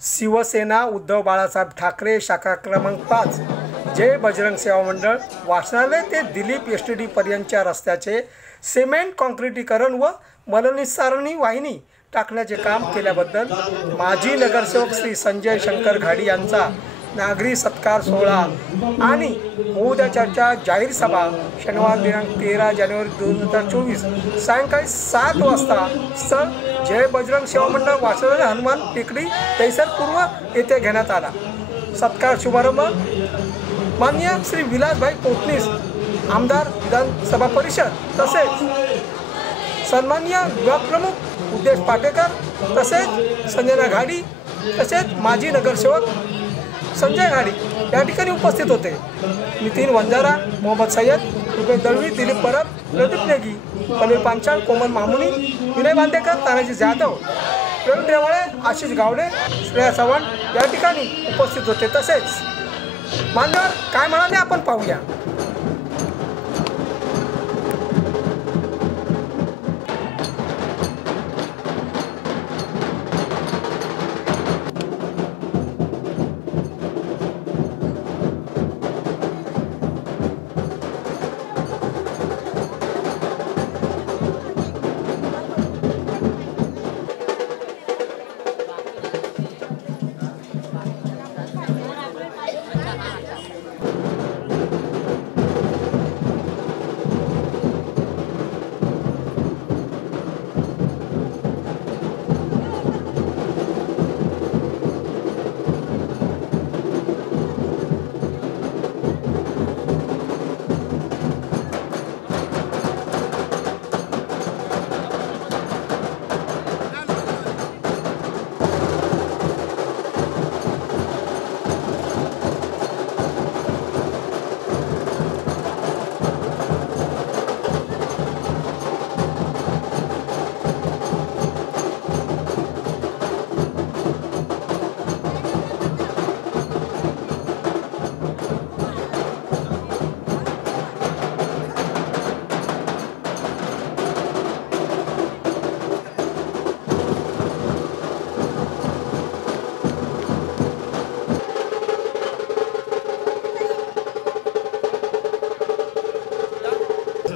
शिवसेना उद्धव बाळासाहेब ठाकरे शाखा क्रमांक 5 जय बजरंग सेवा मंडळ वाचनालय ते दिलीप एसटीडी पर्यंतच्या रस्त्याचे सिमेंट काँक्रिटीकरण व मलनिस्सारणी वाहिनी टाकण्याचे काम केल्याबद्दल माजी नगरसेवक श्री संजय शंकर घाडी यांचा नागरी सत्कार सोहळा आणि उद्या चर्चा जाहीर सभा शनिवार दिनांक 13 जानेवारी 2024 सायंकाळी 7 वाजता स्थळ जय बजरंग सेवा मंडळ वाचनालय हनुमान टेकडी तैसर पूर्व येथे घेण्यात आला। सत्कार शुभारंभ माननीय श्री विलासभाई पोतनीस आमदार विधानसभा परिषद तसेच सन्माननीय विभाग प्रमुख उद्देश पाटेकर तसेच संजना घाडी तसेच माजी नगरसेवक संजय घाडी या ठिकाणी उपस्थित होते। नितीन वंजारा, मोहम्मद सय्यद, रुपेश दळवी, दिलीप परब, प्रदीप नेगी, पनीर पांचाळ, कोमल मामुनी, विनय बांदेकर, तानाजी जाधव, प्रवीण रेवाळे, आशिष गावडे, श्रेया चव्हाण या ठिकाणी उपस्थित होते। तसेच मान्यवर काय म्हणाले आपण पाहूया।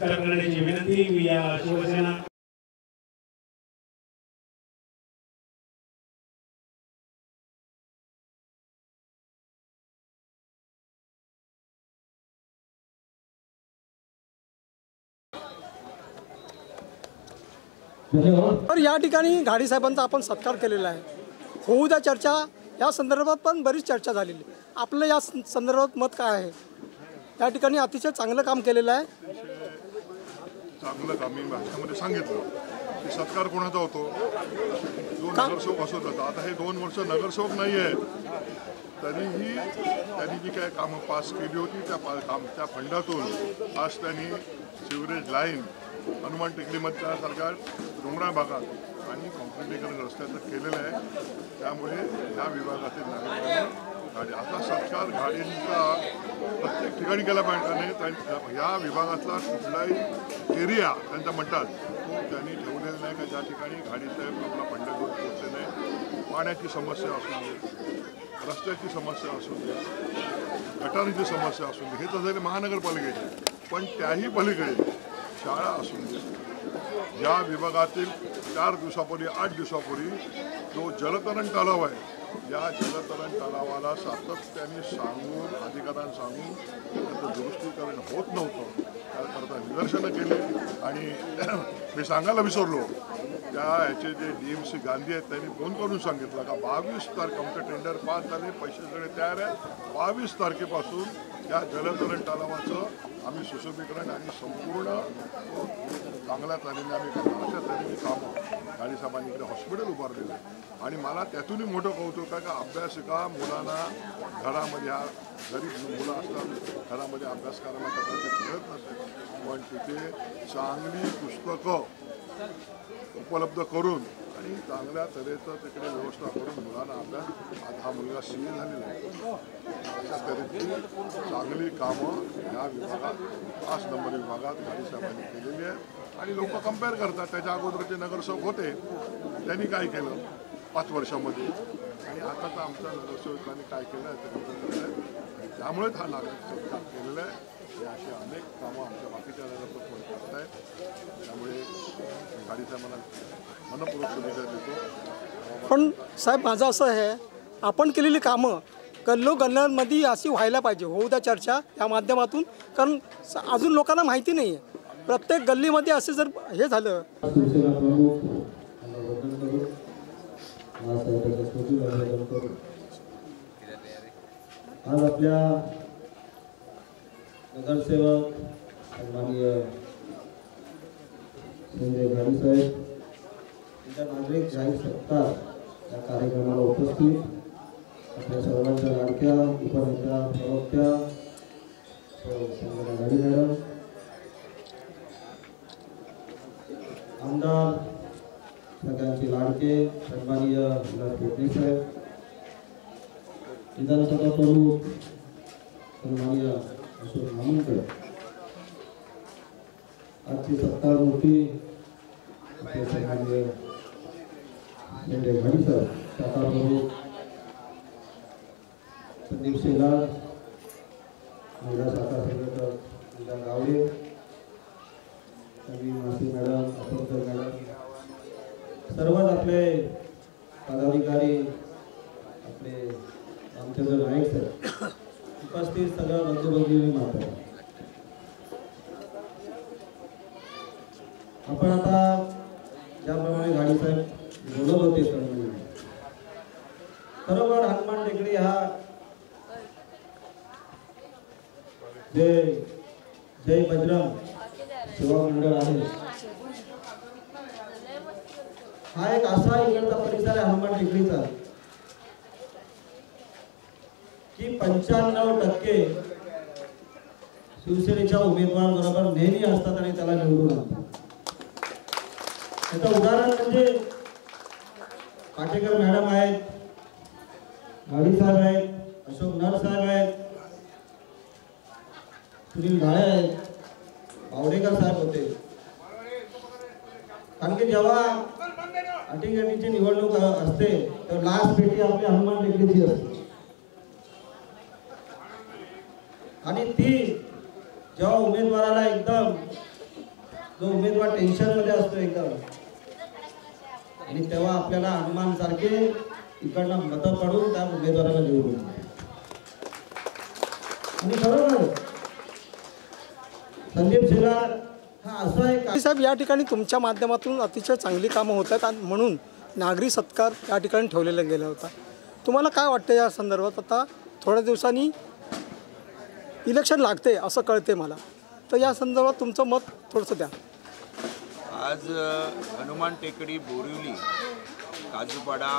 करण्याची विनंती मी या शिवसेना तर या ठिकाणी घाडी साहेबांचा आपण सत्कार केलेला आहे। होऊ द्या चर्चा या संदर्भात पण बरीच चर्चा झालेली। आपलं या संदर्भात मत काय आहे? या ठिकाणी अतिशय चांगलं काम केलेलं आहे। चांगलं काम मी भाषणामध्ये सांगितलं की सत्कार कोणाचा होतो? जो नगरसेवक असत होता। आता हे 2 वर्ष नगरसेवक नाही आहे तरीही त्यांनी जी काय कामं पास केली होती त्या फंडातून आज त्यांनी सिवरेज लाईन हनुमान टेकडीमधल्या सारख्या डोंगराळ भागात आणि काँक्रिटीकरण रस्त्याचं केलेलं आहे। त्यामुळे या विभागातील नागरिकांना आता सत्कार घाडींचा प्रत्येक ठिकाणी केला पाहिजे। या विभागातला कुठलाही एरिया त्यांचा म्हणतात तो त्यांनी ठेवलेला नाही का ज्या ठिकाणी घाडीसाहेब आपला फंड घेऊन पोहोचले नाही। पाण्याची समस्या असू दे, रस्त्याची समस्या असू दे, गटारीची समस्या असू दे, हे तर झाले महानगरपालिकेचे, पण त्याही पलीकडे शाळा असून दे। या विभागातील 4 दिवसापूर्वी 8 दिवसापूर्वी जो जलतरण तलाव आहे या जलतरण तलावाला सातत्याने सांगून अधिकाऱ्यांना सांगून त्याचं दुरुस्तीकरण होत नव्हतं। त्याकरता निदर्शनं केली आणि मी सांगायला विसरलो ह्याचे जे DMC गांधी आहेत त्यांनी फोन करून सांगितलं का 22 तारखे आमचं टेंडर पास झाले, पैसे सगळे तयार आहेत। 22 तारखेपासून या जलतरण तलावाचं आम्ही सुशोभीकरण आणि संपूर्ण चांगल्या तऱ्हेने आम्ही करणार अशा तऱ्हेने कामं घाडी साहेबांनी इकडे हॉस्पिटल उभारलेलं आहे। आणि मला त्यातूनही मोठं कौतुक आहे का अभ्यासिका मुलांना घरामध्ये ह्या गरीब मुलं असतात घरामध्ये अभ्यास करायला कदाचित मिळत नसेल पण तिथे चांगली पुस्तकं उपलब्ध करून आणि चांगल्या तऱ्हेचं तिकडे व्यवस्था करून मुलांना अभ्यास आज हा मुलगा CA झालेला आहे। अशा तऱ्हेची चांगली कामं ह्या विभागात 5 नंबर विभागात घाडी साहेबांनी केलेली आहे। आणि लोक कंपेअर करतात त्याच्या अगोदरचे नगरसेवक होते त्यांनी काय केलं 5 वर्षामध्ये. आणि आता तर आमच्या नगरसेवकांनी काय केलं आहे ते केलं आहे, त्यामुळेच हा नागरिक सत्कार केलेला आहे. हे असे अनेक कामं आमच्या बाकीच्या नगरसेवक करत आहेत. त्यामुळे गाडीचा मला मनपूर्वक शुभेच्छा देतो. पण साहेब माझं असं आहे, आपण केलेली कामं गल्लोगल्ल्यांमध्ये अशी व्हायला पाहिजे, होऊ द्या चर्चा या माध्यमातून, कारण अजून लोकांना माहिती नाही आहे. प्रत्येक गल्लीमध्ये असे जर हे झालं. शिवसेना प्रमुख आज आपल्या नगरसेवक सन्माननीय संजय घाडी साहेब यांच्या नागरिक जाहीर सत्कार या कार्यक्रमाला उपस्थित आपल्या सर्वांच्या लाडक्या उपनेत्या प्रवक्त्या संजना घाडी मॅडम, आमदार सगळ्यांचे लाडके सन्माननीय विलास पोटणे साहेब, विधानसभा प्रमुख सन्माननीय अशोक मामुलकर, आजची सत्कार मूर्ती आपले सन्माननीय संजय घाडी साहेब, शाखा प्रमुख संदीप शेलार, महिला शाखा संघटक मीरा गावडे, संगीत मासी मॅडम, अपर्कर मॅडम, सर्वच आपले पदाधिकारी, आपले आमचे नाईक सर, उपस्थित सगळ्या बंधुभगिनी माता, आपण आता ज्याप्रमाणे घाडी साहेब बोलत होते खरोखर हनुमान टेकडी हा जय बजरंग सेवा मंडळ आहे, हा एक असा इकडचा परिसर आहे हनुमान टेकडीचा की 95% शिवसेनेच्या उमेदवार बरोबर नेहमी असतात आणि त्याला निवडून आणतात. याचं उदाहरण म्हणजे पाटेकर मॅडम आहेत, घाडी साहेब आहेत, अशोक नर साहेब आहेत, सुनील गाळे आहेत, बावडेकर साहेब होते. कारण की जेव्हा अटीगटीची निवडणूक असते तर लास्ट पेटी आपली हनुमान टेकडीची असते आणि ती जेव्हा उमेदवाराला एकदम जो उमेदवार टेन्शन मध्ये असतो एकदम आणि तेव्हा आपल्याला हनुमान सारखे इकडनं मतं पडून त्या उमेदवाराला निवडून आणि बरोबर संदीप शेलार हा असा एक साहेब या ठिकाणी तुमच्या माध्यमातून अतिशय चांगली कामं होत आहेत आणि म्हणून नागरी सत्कार या ठिकाणी ठेवलेला गेला होता. तुम्हाला काय वाटतं या संदर्भात? आता थोड्या दिवसांनी इलेक्शन लागते असं कळते मला, तर या संदर्भात तुमचं मत थोडंसं द्या. आज हनुमान टेकडी, बोरिवली, काजूपाडा,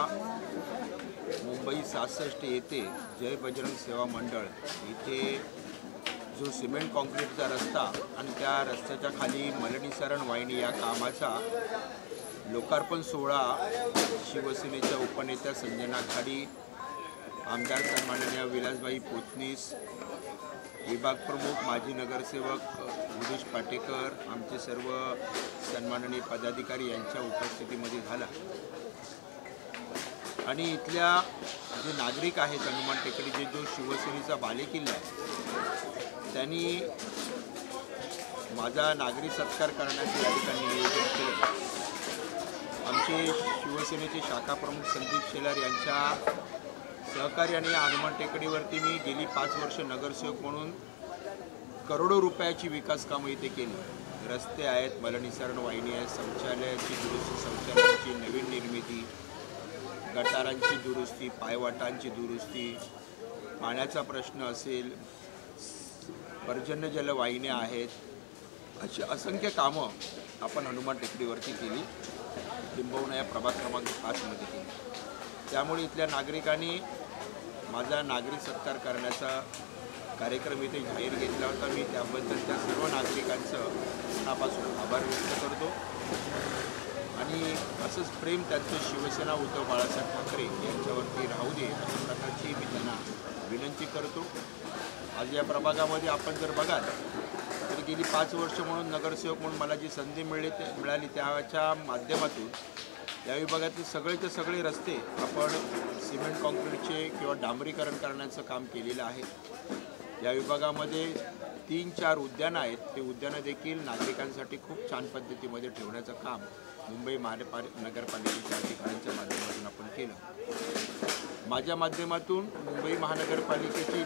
मुंबई 66 येथे जय बजरंग सेवा मंडळ इथे जो सिमेंट कॉन्क्रीटचा रस्ता आणि त्या रस्त्याच्या खाली मलनीकरण वाहिनी या कामाचा लोकार्पण सोहळा शिवसेनेच्या उपनेत्या संजना घाडी, आमदार सन्माननीय विलासभाई पोतनीस, विभाग प्रमुख माजी नगरसेवक उदेश पाटेकर, आमचे सर्व सन्माननीय पदाधिकारी यांच्या उपस्थितीमध्ये झाला. आणि इथल्या जे नागरिक आहेत हनुमान टेकडीचे जो शिवसेनेचा बालेकिल्ला आहे त्यांनी माझा नागरी सत्कार करण्याचे या ठिकाणी नियोजन केलं. आमचे शिवसेनेचे शाखा प्रमुख संदीप शेलार यांच्या सहकार्याने हनुमान टेकडीवरती मी गेली 5 वर्ष नगरसेवक म्हणून करोडो रुपयाची विकास कामं इथे केली. रस्ते आहेत, मलनीकरण वाहिनी आहे, शौचालयाची दुरुस्ती, शौचालयाची नवीन निर्मिती, गटारांची दुरुस्ती, पायवाटांची दुरुस्ती, पाण्याचा प्रश्न असेल, पर्जन्य जलवाहिन्या आहेत, अशी असंख्य कामं आपण हनुमान टेकडीवरती केली. लिंबवणा या प्रभाग क्रमांक 5 मध्ये केली. त्यामुळे इथल्या नागरिकांनी माझा नागरी सत्कार करण्याचा कार्यक्रम इथे जाहीर घेतला होता. मी त्याबद्दल त्या सर्व नागरिकांचं मनापासून आभार व्यक्त करतो आणि असंच प्रेम त्यांचं शिवसेना उद्धव बाळासाहेब ठाकरे यांच्यावरती राहू दे अशा प्रकारची मी त्यांना विनंती करतो. आज या प्रभागामध्ये आपण जर बघाल तर गेली 5 वर्ष म्हणून नगरसेवक म्हणून मला जी संधी मिळाली त्याच्या माध्यमातून या विभागातले सगळेचे सगळे रस्ते आपण सिमेंट कॉन्क्रीटचे किंवा डांबरीकरण करण्याचं काम केलेलं आहे. या विभागामध्ये 3-4 उद्यानं आहेत. ते उद्यानं देखील नागरिकांसाठी खूप छान पद्धतीमध्ये ठेवण्याचं काम मुंबई नगरपालिकेच्या अधिकाऱ्यांच्या माध्यमातून आपण केलं. माझ्या माध्यमातून मुंबई महानगरपालिकेची